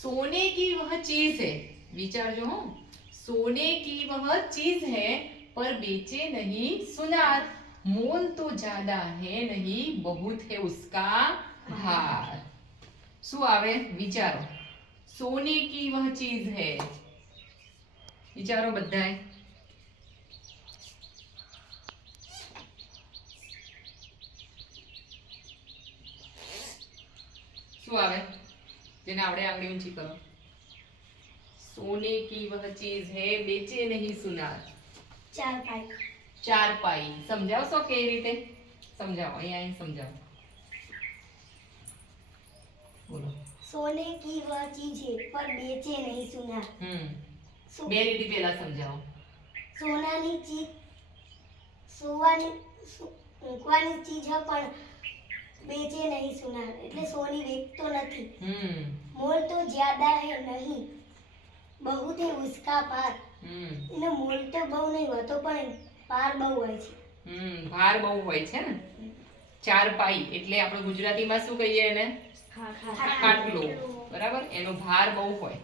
सोने की वह चीज है, विचारजो हो, सोने की वह चीज है पर बेचे नहीं सुनार, मोल तो ज्यादा है नहीं बहुत है उसका भार। શું આવે વિચારો? સોને કી વહ ચીજ હૈ, વિચારો બધાય। શું આવે? જેને આવડે આંગળી ઊંચી કરો। सोने की वह चीज है बेचे नहीं सुनार, चारपाई। चारपाई समझावશો કેવી રીતે? સમજાવો, અહીંયા સમજાવો, બોલો। सोने की वह चीज है पर बेचे नहीं सुनार। બે લીટી પહેલા સમજાવો। સોનાની ચીજ સોવાની મૂકવાની ચીજ છે પણ बेचे नहीं सुनार એટલે સોની વેચતો નથી। મોલ તો જ્યાદા હે નહીં बहुत है उसका पार। એનો મોલ તો બહુ નહીં હોતો પણ પાર બહુ હોય છે। ભાર બહુ હોય છે ને। ચાર પાઈ એટલે આપણે ગુજરાતીમાં શું કહીએ એને? ખાટલો, બરાબર? એનો ભાર બહુ હોય।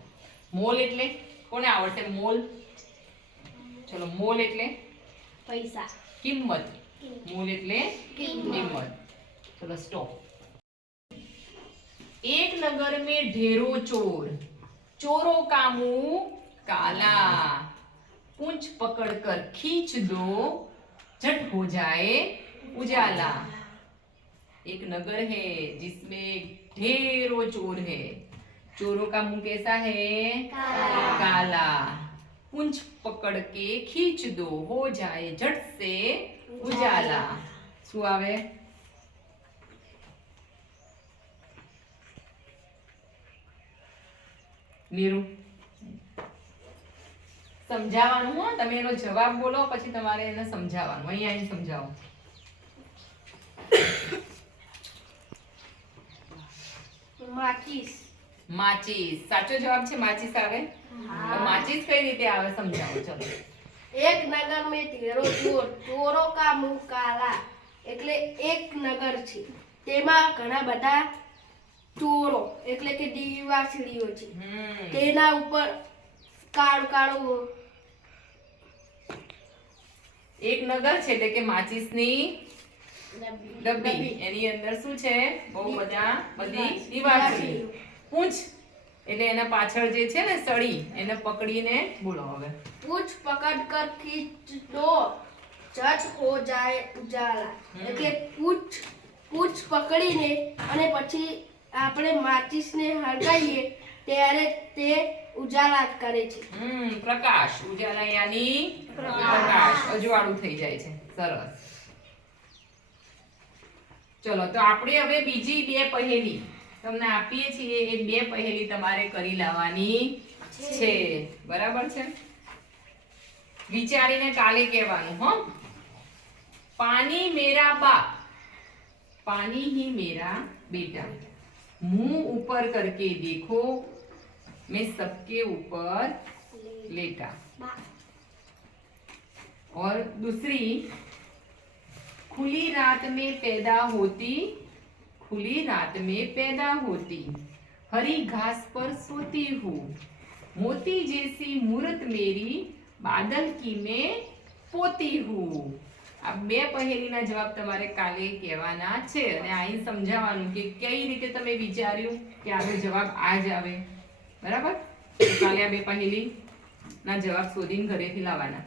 મોલ એટલે કોને આવડશે? મોલ, ચલો, મોલ એટલે પૈસા। કિંમત, મોલ એટલે કિંમત। चलो स्टॉप। एक नगर में ढेरों चोर, चोरों का मुंह काला, पूंछ पकड़कर खींच दो झट हो जाए उजाला। एक नगर है जिसमें ढेरों चोर है, चोरों का मुंह कैसा है? काला, पूंछ पकड़ के खींच दो हो जाए झट से उजाला। શું આવે? નીરુ સમજાવવાનું હો, તમે એનો જવાબ બોલો પછી તમારે એને સમજાવવાનું। અહીંયા અહીં સમજાવો। માચીસ। માચીસ સાચો જવાબ છે। માચીસ આવે? તો માચીસ કઈ રીતે આવે સમજાવો, ચલો। એક નગર में ढेरों ચોર, ચોરો કા મુંહ કાલા એટલે એક નગર છે તેમાં ઘણા બધા ચોરો એટલે કે દીવાસળીઓ છે। તેના ઉપર કાળું કાળું એક નગર છે એટલે કે માચીસની ડબ્બી, એની અંદર શું છે? બહુ બધી દીવાસળીઓ। પૂંછ એટલે એના પાછળ જે છે ને સળી, એને પકડીને બોલો હવે। પૂંછ પકડ કર ખીંચ દો झट हो जाए उजाला એટલે પૂંછ પકડીને અને પછી આપણે માચીસને હળગાઈએ ત્યારે તે ઉજાલા કરે છે। પ્રકાશ, ઉજાલા યાની પ્રકાશ, અજવાળું થઈ જાય છે। સરસ। ચલો તો આપણે હવે બીજી બે પહેલી તમને આપીએ છીએ, એ બે પહેલી તમારે કરી લાવવાની છે, બરાબર છે? વિચારીને કાલે કહેવાનું હો। पानी मेरा बाप, पानी ही मेरा बेटा, मुंह ऊपर करके देखो मैं सबके ऊपर लेटा। और दूसरी, खुली रात में पैदा होती, खुली रात में पैदा होती, हरी घास पर सोती हूँ, मोती जैसी मूरत मेरी, बादल की मैं पोती हूँ। આ બે પહેલીના જવાબ તમારે કાલે કહેવાના છે અને અહીં સમજાવવાનું કે કઈ રીતે તમે વિચાર્યું કે આનો જવાબ આ જ આવે, બરાબર? કાલે આ બે પહેલીના જવાબ શોધીને ઘરેથી લાવવાના।